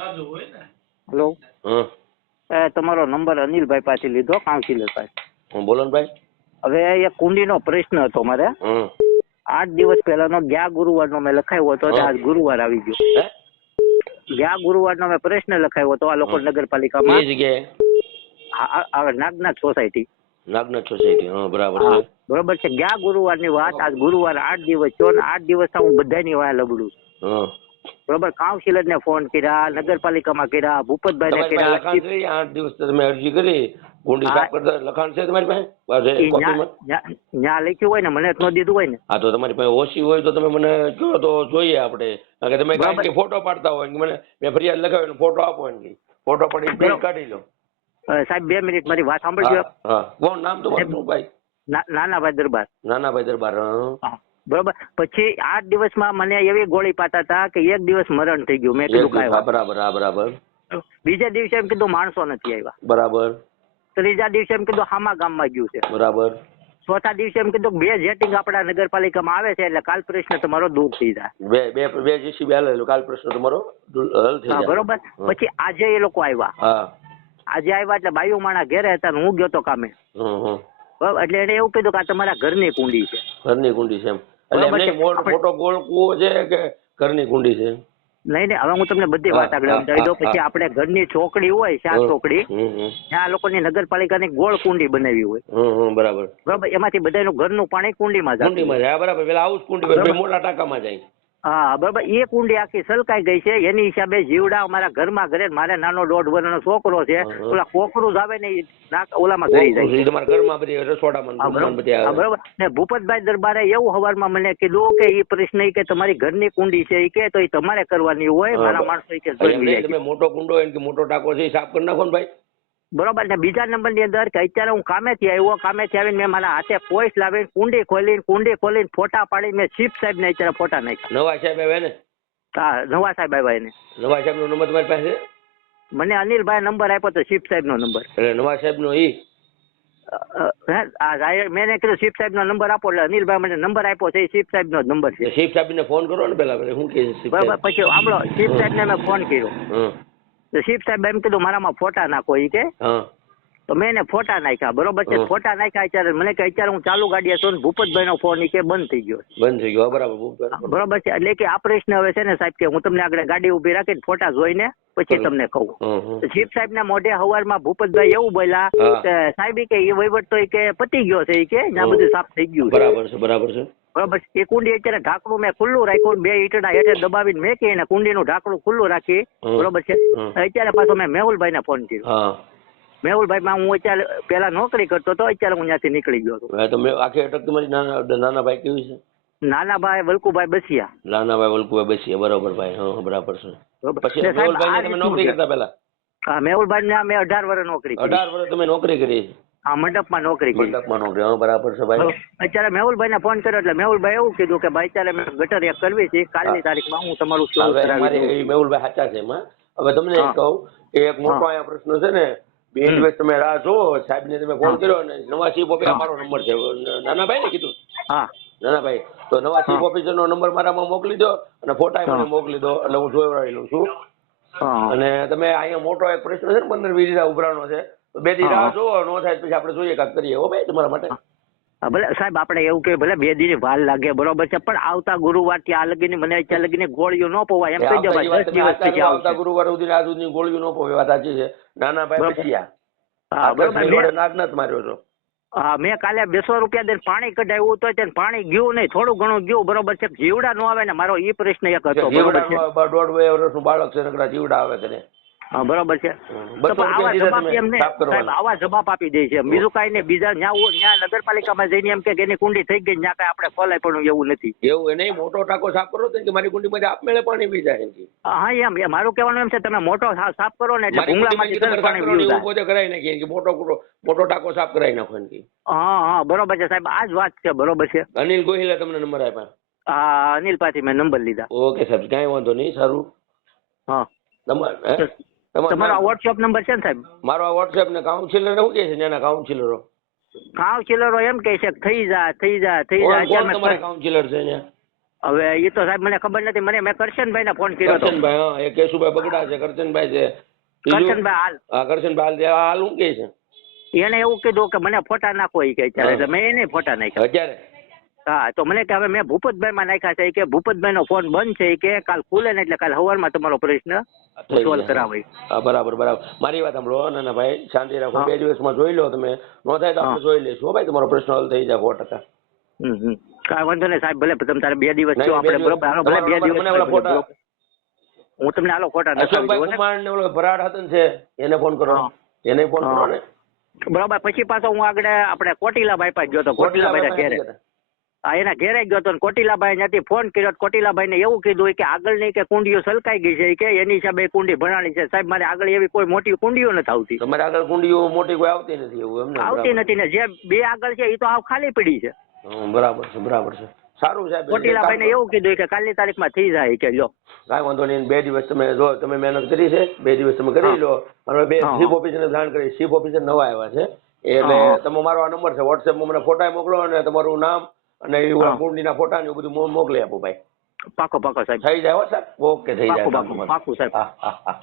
Hello, હા તમારો number અનિલભાઈ પાસે લીધો, કાઉન્સિલર પાસે. બોલો ને ભાઈ. હવે એક કુંડીનો પ્રશ્ન હતો મારે. 8 દિવસ પહેલાનો ગયા ગુરુવારનો મેં લખાયો હતો, આજ ગુરુવાર આવી ગયો. હે? ગયા ગુરુવારનો મેં પ્રશ્ન લખાયો હતો આ લોકો એ નગરપાલિકામાં, જગ્યાએ નાગનાથ સોસાયટી. નાગનાથ સોસાયટી. હા બરાબર છે. બરોબર છે. ગયા ગુરુવારની વાત, આજ ગુરુવાર 8 દિવસ થયો ને 8 દિવસ હું બધાની વાય લબડું. હા બરોબર, કાઉન્સિલર ને ફોન કર્યા, નગરપાલિકામાં કર્યા, ભૂપતભાઈ ને કર્યા. લખાણ છે 8 દિવસ તમે અરજી કરી કુંડી સાફ કરતા લખાણ છે તમારી પાસે કોપીમાં? ત્યાં લખ્યું હોય ને, મને ન દીધું હોય ને. હા તો તમારી પાસે ઓછી હોય તો તમે મને કહો તો જોઈએ આપણે. કારણ કે તમે કાંઈ ફોટો પાડતા હોય મને મેં ફરિયાદ લખાવી ફોટો આપો એમ ફોટો પડી પ્રિન્ટ કાઢી લો. સાહેબ 2 મિનિટ મારી વાત સાંભળજો. હા કોણ નામ તમારું ભાઈ? નાનાભાઈ દરબાર. નાનાભાઈ દરબાર. બરોબર. પછી 8 દિવસમાં મને એવી ગોળી પાતા હતા કે 1 દિવસ મરણ થઈ ગયું. મેં કીધું કાંઈ બરાબર. હા બરાબર. બીજા દિવસે એમ કીધું માણસો નથી આવ્યા. બરાબર. ત્રીજા દિવસે એમ કીધું હામા ગામમાં ગયું છે. બરાબર. ચોથા દિવસે એમ કીધું 2 જેટિંગ આપણા નગરપાલિકામાં આવે છે એટલે કાલ પ્રશ્ન તમારો દૂર થઈ જાય. બે જીસીબી હાલે કાલ પ્રશ્ન તમારો હલ થઈ જાય. બરોબર. પછી આજે એ લોકો આવ્યા. હા આજે આવ્યા એટલે બાયુ માણા ઘેરે હતા ને હું ગયો તો કામે. બરાબર. એટલે એને એવું કીધું કે આ તમારા ઘરની કુંડી છે. ઘરની કુંડી છે એમ? એટલે મોટો ગોળ કૂવો છે કે ઘરની કુંડી છે? નહીં હવે હું તમને બધી વાત આગળ સમજાવી દઉં. પછી આપણે ઘરની ચોકડી હોય, 4 ચોકડી, ત્યાં લોકોની નગરપાલિકાની ગોળ કુંડી બનાવી હોય. બરાબર. બરાબર. એમાંથી બધાનું ઘરનું પાણી કુંડીમાં જાય. બરાબર. પેલા આવું કુંડી મોટા ટાંકામાં જાય. હા બરાબર. એ કુંડી આખી સલકાઈ ગઈ છે. એની હિસાબે જીવડા અમારા ઘરમાં ઘરે, મારે નાનો 1.5 વર્ષનો છોકરો છે, ઓલા કોકરું જ આવે ને ઓલામાં ગઈ જાય. તમારા ઘરમાં બધી રસોડામાં બરાબર. ને ભૂપતભાઈ દરબારે એવું હવારમાં મને કીધું કે એ પ્રશ્ન કે તમારી ઘરની કુંડી છે કે તો એ તમારે કરવાની હોય, મારા માણસો કે તમે મોટો કુંડો હોય કે મોટો ટાંકો છે એ સાફ કરી નાખો ને ભાઈ. બરોબર. ને બીજા નંબરની અંદર કે અત્યારે હું કામેથી આવ્યો, કામેથી આવીને મેં મારા હાથે પોઈસ લાવીને કુંડી ખોલીને ફોટા પાડીને મેં ચીફ સાહેબ ને અત્યારે ફોટા નાખ્યા. નવા સાહેબ આવ્યા ને? હા નવા સાહેબ આવ્યા. એને નવા સાહેબ નો નંબર તમારી પાસે? મને અનિલભાઈ નંબર આપ્યો તો ચીફ સાહેબ નો નંબર. એટલે નવા સાહેબ નો મેં કીધું ચીફ સાહેબ નો નંબર આપો એટલે અનિલભાઈ મને નંબર આપ્યો છે. ચીફ સાહેબ નો નંબર છે. ચીફ સાહેબ ને ફોન કરો ને પેલા શું કે બરાબર. પછી સાંભળો, ચીફ સાહેબ ને મેં ફોન કર્યો. ચીફ સાહેબ એમ કીધું મારામાં ફોટા નાખો એ કે. તો મેં એને ફોટા નાખ્યા. બરોબર છે. ફોટા નાખ્યા. અત્યારે મને કે અત્યારે હું ચાલુ ગાડીએ છું ને ભૂપતભાઈ નો ફોન કે બંધ થઈ ગયો. બંધ થઈ ગયો. બરાબર. બરોબર છે. એટલે કે આ પ્રશ્ન હવે છે ને સાહેબ કે હું તમને આગળ ગાડી ઉભી રાખીને ફોટા જોઈને પછી તમને કહું. ચીફ સાહેબ ના મોઢે હવારમાં ભૂપતભાઈ એવું બોલ્યા કે સાહેબ કે એ વહીવટ તો કે પતી ગયો છે કે ત્યાં બધું સાફ થઈ ગયું. બરાબર છે. બરાબર છે. બરોબર. એ કુંડી અત્યારે ઢાંકણું મેં ખુલ્લું રાખ્યું, 2 ઈંટડા હેઠે દબાવીને મેકી અને કુંડીનું ઢાંકણું ખુલ્લું રાખી. બરોબર છે. અત્યારે પાછો મેં મેહુલભાઈ ને ફોન કર્યો. મેહુલભાઈ માં હું અત્યારે પેલા નોકરી કરતો હતો, અત્યારે હું ત્યાંથી નીકળી ગયો હતો. તમે આખી અટક તમારી નાનાભાઈ કેવી છે? નાનાભાઈ વલ્કુભાઈ બસિયા. નાનાભાઈ વલ્કુભાઈ બસિયા. બરાબર ભાઈ. હા બરાબર છે. પછી મેહુલભાઈ તમે નોકરી કરતા પેલા? હા મેહુલભાઈ ને મેં 18 વર્ષ નોકરી કરી. 18 વર્ષ તમે નોકરી કરી? હા મંડપમાં નોકરી કરી. મંડપમાં નોકરી. હા બરાબર છે ભાઈ. અત્યારે મેહુલભાઈ ને ફોન કર્યો એટલે મેહુલભાઈ એવું કીધું કે ભાઈ અત્યારે મેં ગટર એક કરવી છે, કાલની તારીખમાં હું તમારું શરૂ કરાવી. મેહુલભાઈ સાચા છે એમાં. હવે તમને કહું કે એક મોટો અહીંયા પ્રશ્ન છે ને, 2 દિવસ તમે રાહ જોવો. સાહેબ ને તમે ફોન કર્યો અને નવા ચીફ ઓફિસર મારો નંબર છે નાનાભાઈ ને કીધું. હા નાનાભાઈ તો નવા ચીફ ઓફિસર નો નંબર મારામાં મોકલી દો અને ફોટા મને મોકલી દો એટલે હું જોઈ લઉં છું. અને તમે અહીંયા મોટો એક પ્રશ્ન છે ને 15-20 ઉભરાનો છે, 2 દી રાહ જોવો. નો થાય પછી આપણે જોઈએ કાંઈક કરીએ હો ભાઈ તમારા માટે. ભલે સાહેબ આપણે એવું કે ભલે 2 દી વાર લાગે બરોબર છે, પણ આવતા ગુરુવાર થી આ લગીને મને અત્યારે લગીને ગોળીઓ ન પવાય એમ કહી દેવાય. 10 દિવસ પછી આવતા ગુરુવાર સુધી આ સુધી ગોળીઓ ન પવાય. વાત સાચી છે. નાના ભાઈ બસિયા. હા બરોબર. નાગનાથ માર્યો છો. હા મેં કાલે 200 રૂપિયા દઈને પાણી કઢાવ્યું તો તેને પાણી ગયું નહીં, થોડું ઘણું ગયું. બરોબર છે. જીવડા નો આવે ને, મારો એ પ્રશ્ન એક હતો. બરોબર છે. 1.5 વર્ષનું બાળક છે નકરા જીવડા આવે તેને. હા બરોબર છે. આવા જવાબ આપી દે છે, બીજું કઈ નહીં. બીજા ત્યાં નગરપાલિકામાં જઈને એમ કે એની કુંડી થઈ ગઈ, ત્યાં કઈ આપણે ફલાય પણ એવું નથી. એવું નહીં. મોટો ટાંકો સાફ કરો કે મારી કુંડીમાં આપમેળે પાણી પી જાય. હા એમ મારું કહેવાનું એમ છે તમે મોટો સાફ કરો ને એટલે ભૂંગળામાંથી પોતે કરાવી નાખીએ કે મોટો ટાંકો સાફ કરાવી નાખો. હા બરોબર છે સાહેબ. આ જ વાત છે. બરોબર છે. અનિલ ગોહિલે તમને નંબર આપ્યા? હા અનિલ પાસેથી મેં નંબર લીધા. ઓકે સાહેબ કઈ વાંધો નહીં. સારું. હા તમારો વોટ્સએપ નંબર છે ને સાહેબ? મારો આ વોટ્સએપ ને કાઉન્સિલર શું કે છે? એના કાઉન્સિલરો એમ કે છે થઈ જાય. તમારા કાઉન્સિલર છે અહીંયા? હવે એ તો સાહેબ મને ખબર નથી. મેં કરશનભાઈ ને ફોન કર્યો હતો. કરશનભાઈ, હા, એ કેશુભાઈ બગડા છે, કરશનભાઈ છે. કરશનભાઈ હા, કરશનભાઈ હાલ શું કે છે? એને એવું કીધું કે મને ફોટા નાખો એ કે અત્યારે, એટલે મેં એને ફોટા નાખ્યા અત્યારે. હા, તો મને કે હવે મેં ભૂપતભાઈ માં નાખ્યા છે કે ભૂપતભાઈ નો ફોન બંધ છે કે કાલ ખુલે ને એટલે કાલ સવારમાં તમારો પ્રશ્ન સોલ્વ કરાવાય. હા, બરાબર. મારી વાત સાંભળો નાના ભાઈ, શાંતિ રાખો. 2 દિવસમાં જોઈ લો તમે, નો થાય તો આપણે જોઈ લઈશું ભાઈ, તમારો પ્રશ્ન હલ થઈ જાય 100%. કાંઈ વાંધો નહીં સાહેબ, ભલે તમે તારે 2 દિવસ છો આપણે બરોબર, ભલે 2 દિવસ હું તમને હાલો ફોટા અશોકભાઈ કુમાર ને ઓલો ભરાડ હતો છે એને ફોન કરો, એને ફોન કરો ને. બરોબર. પછી પાછો હું આગળ આપણે કોટીલાભાઈ પાસે ગયો તો, કોટીલાભાઈ ના ઘેરે. હા, એના ઘેરે ગયો તો કોટીલાભાઈ ત્યાંથી ફોન કર્યો. કોટીલાભાઈ ને એવું કીધું કે આગળની કે કુંડીઓ સલકાઈ ગઈ છે કે એની હિસાબે કુંડી ભરાણી છે. સાહેબ મારે આગળ એવી કોઈ મોટી કુંડીઓ નથી આવતી. તમારે આગળ કુંડીઓ મોટી કોઈ આવતી નથી એવું એમ? આવતી નથી ને, જે 2 આગળ છે એ તો આવ ખાલી પડી છે. બરાબર છે, બરાબર છે. સારું સાહેબ, કોટીલાભાઈ ને એવું કીધું કે કાલની તારીખમાં થઈ જાય કે લો કાંઈ વાંધો નહીં. 2 દિવસ તમે જો તમે મહેનત કરી છે, 2 દિવસ તમે કરી લો. અને 2 ચીફ ઓફિસરને જાણ કરી. ચીફ ઓફિસર નવા આવ્યા છે એટલે તમે મારો આ નંબર છે, વોટ્સએપમાં મને ફોટા મોકલો અને તમારું નામ અને કુંડીના ફોટા ને બધું મોકલી આપો ભાઈ. પાકો સાહેબ. થઈ જાય સાહેબ. ઓકે, થઈ જાય. પાકું સાહેબ. હા.